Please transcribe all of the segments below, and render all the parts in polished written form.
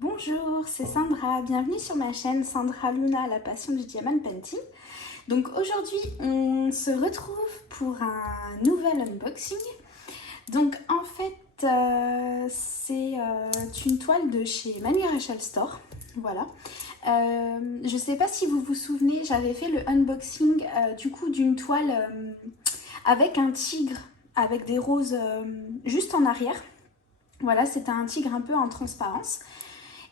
Bonjour, c'est Sandra, bienvenue sur ma chaîne Sandra Luna, la passion du diamond painting. Donc aujourd'hui on se retrouve pour un nouvel unboxing. Donc en fait c'est une toile de chez Manu Rachel Store, voilà. Je ne sais pas si vous vous souvenez, j'avais fait le unboxing du coup d'une toile avec un tigre, avec des roses juste en arrière. Voilà, c'était un tigre un peu en transparence.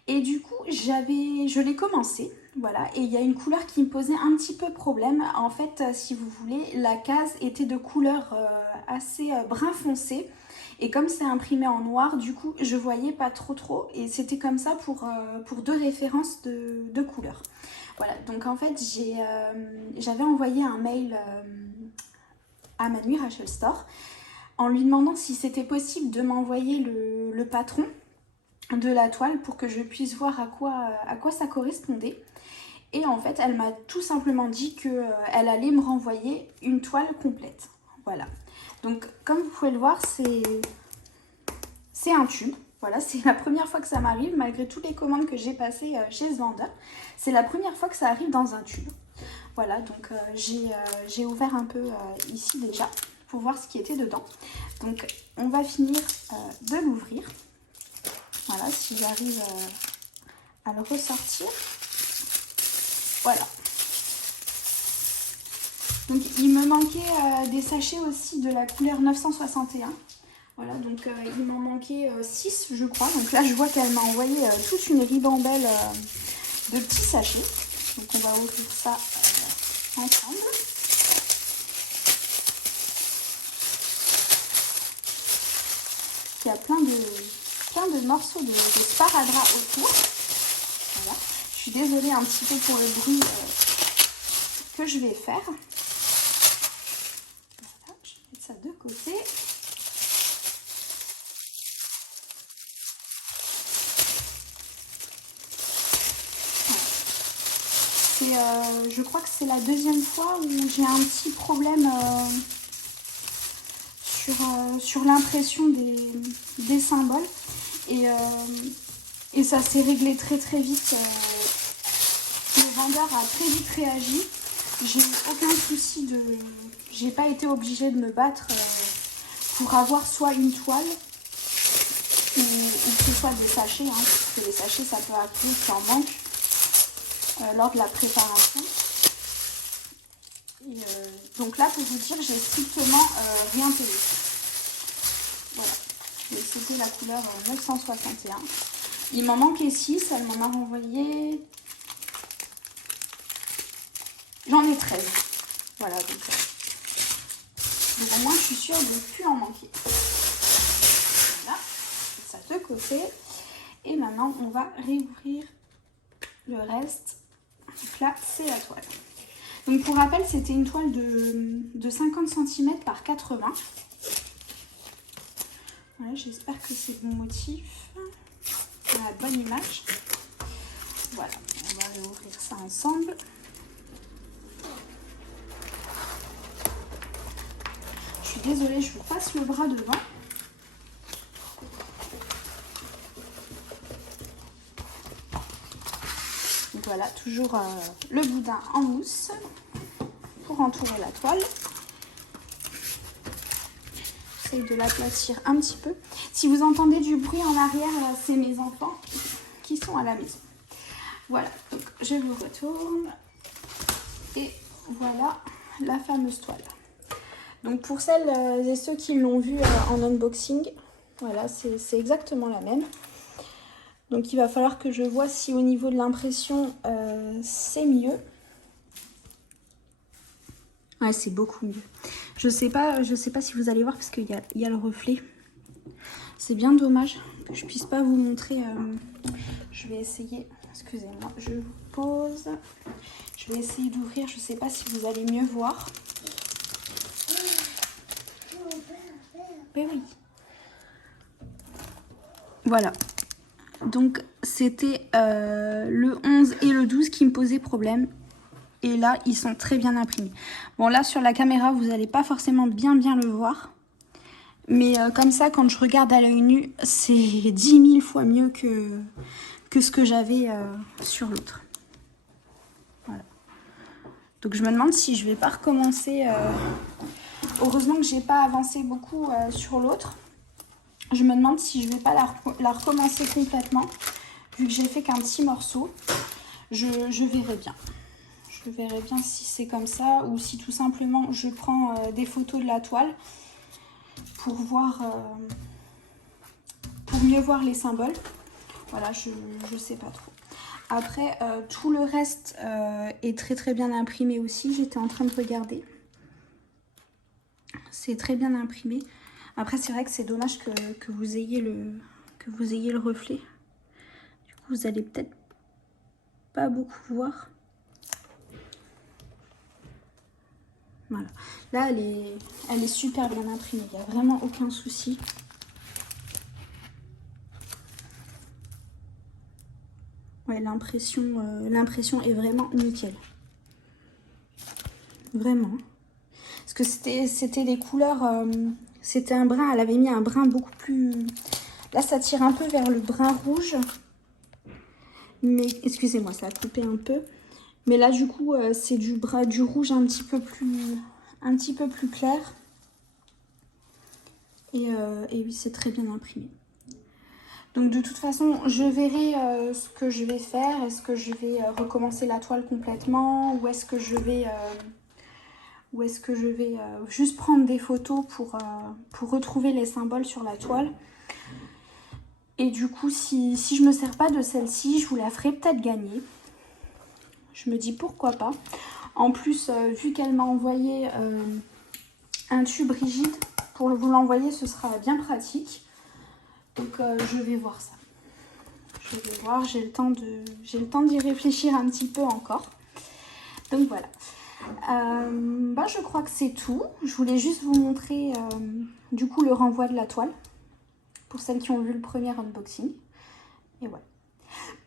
Et du coup, je l'ai commencé, voilà, et il y a une couleur qui me posait un petit peu problème. En fait, si vous voulez, la case était de couleur assez brun foncé. Et comme c'est imprimé en noir, du coup, je voyais pas trop. Et c'était comme ça pour deux références de couleurs. Voilà, donc en fait, j'avais envoyé un mail à Manu Rachel Store en lui demandant si c'était possible de m'envoyer le patron de la toile pour que je puisse voir à quoi ça correspondait. Et en fait, elle m'a tout simplement dit qu'elle allait me renvoyer une toile complète. Voilà. Donc, comme vous pouvez le voir, c'est un tube. Voilà, c'est la première fois que ça m'arrive, malgré toutes les commandes que j'ai passées chez ce vendeur. C'est la première fois que ça arrive dans un tube. Voilà, donc j'ai ouvert un peu ici déjà pour voir ce qui était dedans. Donc, on va finir de l'ouvrir. Voilà, si j'arrive à le ressortir. Voilà. Donc il me manquait des sachets aussi de la couleur 961. Voilà, donc il m'en manquait 6 je crois. Donc là je vois qu'elle m'a envoyé toute une ribambelle de petits sachets. Donc on va ouvrir ça ensemble. Il y a plein de morceaux de sparadrap autour. Voilà. Je suis désolée un petit peu pour le bruit que je vais faire. Voilà, je vais mettre ça de côté. Je crois que c'est la deuxième fois où j'ai un petit problème sur l'impression des symboles. Et ça s'est réglé très vite. Le vendeur a très vite réagi. J'ai eu aucun souci j'ai pas été obligée de me battre pour avoir soit une toile ou que ce soit des sachets, hein, parce que les sachets ça peut arriver qu'il en manque lors de la préparation. Et donc là, pour vous dire, j'ai strictement rien payé. Voilà. Et c'était la couleur 961. Il m'en manquait 6, elle m'en a renvoyé. J'en ai 13. Voilà, donc au moins je suis sûre de ne plus en manquer. Voilà, ça de côté. Et maintenant, on va réouvrir le reste. Donc là, c'est la toile. Donc pour rappel, c'était une toile de 50 cm par 80. Voilà, j'espère que c'est bon motif. La bonne image. Voilà, on va réouvrir ça ensemble. Je suis désolée, je vous passe le bras devant. Donc voilà, toujours le boudin en mousse pour entourer la toile. J'essaye de l'aplatir un petit peu. Si vous entendez du bruit en arrière, c'est mes enfants qui sont à la maison. Voilà, donc je vous retourne. Et voilà la fameuse toile. Donc pour celles et ceux qui l'ont vue en unboxing, voilà, c'est exactement la même. Donc il va falloir que je vois si au niveau de l'impression c'est mieux. Ouais, c'est beaucoup mieux. Je sais pas si vous allez voir parce qu'il y a le reflet. C'est bien dommage que je puisse pas vous montrer. Je vais essayer. Excusez-moi, je vous pose. Je vais essayer d'ouvrir. Je sais pas si vous allez mieux voir. Ben oui. Voilà. Donc c'était le 11 et le 12 qui me posaient problème. Et là, ils sont très bien imprimés. Bon, là, sur la caméra, vous n'allez pas forcément bien le voir. Mais comme ça, quand je regarde à l'œil nu, c'est 10 000 fois mieux que que ce que j'avais sur l'autre. Voilà. Donc je me demande si je vais pas recommencer. Heureusement que j'ai pas avancé beaucoup sur l'autre. Je me demande si je vais pas la recommencer complètement. Vu que j'ai fait qu'un petit morceau. Je verrai bien. Je verrai bien si c'est comme ça ou si tout simplement je prends des photos de la toile pour voir, pour mieux voir les symboles. Voilà, je sais pas trop. Après, tout le reste est très bien imprimé aussi. J'étais en train de regarder. C'est très bien imprimé. Après, c'est vrai que c'est dommage que vous ayez le reflet. Du coup, vous allez peut-être pas beaucoup voir. Voilà. Là, elle est super bien imprimée. Il n'y a vraiment aucun souci. Ouais, l'impression est vraiment nickel. Vraiment. Parce que c'était des couleurs... c'était un brun. Elle avait mis un brun beaucoup plus... Là, ça tire un peu vers le brun rouge. Mais, excusez-moi, ça a coupé un peu. Mais là, du coup, c'est du rouge un petit peu plus clair. Et oui, c'est très bien imprimé. Donc, de toute façon, je verrai ce que je vais faire. Est-ce que je vais recommencer la toile complètement? Ou est-ce que je vais... juste prendre des photos pour retrouver les symboles sur la toile? Et du coup, si je ne me sers pas de celle-ci, je vous la ferai peut-être gagner. Je me dis pourquoi pas. En plus, vu qu'elle m'a envoyé un tube rigide, pour vous l'envoyer, ce sera bien pratique. Donc, je vais voir ça. Je vais voir, j'ai le temps d'y réfléchir un petit peu encore. Donc, voilà. Je crois que c'est tout. Je voulais juste vous montrer, du coup, le renvoi de la toile. Pour celles qui ont vu le premier unboxing. Et voilà.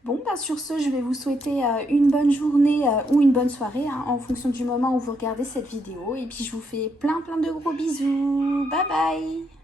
Bon, sur ce, je vais vous souhaiter une bonne journée ou une bonne soirée, hein, en fonction du moment où vous regardez cette vidéo. Et puis, je vous fais plein de gros bisous. Bye bye!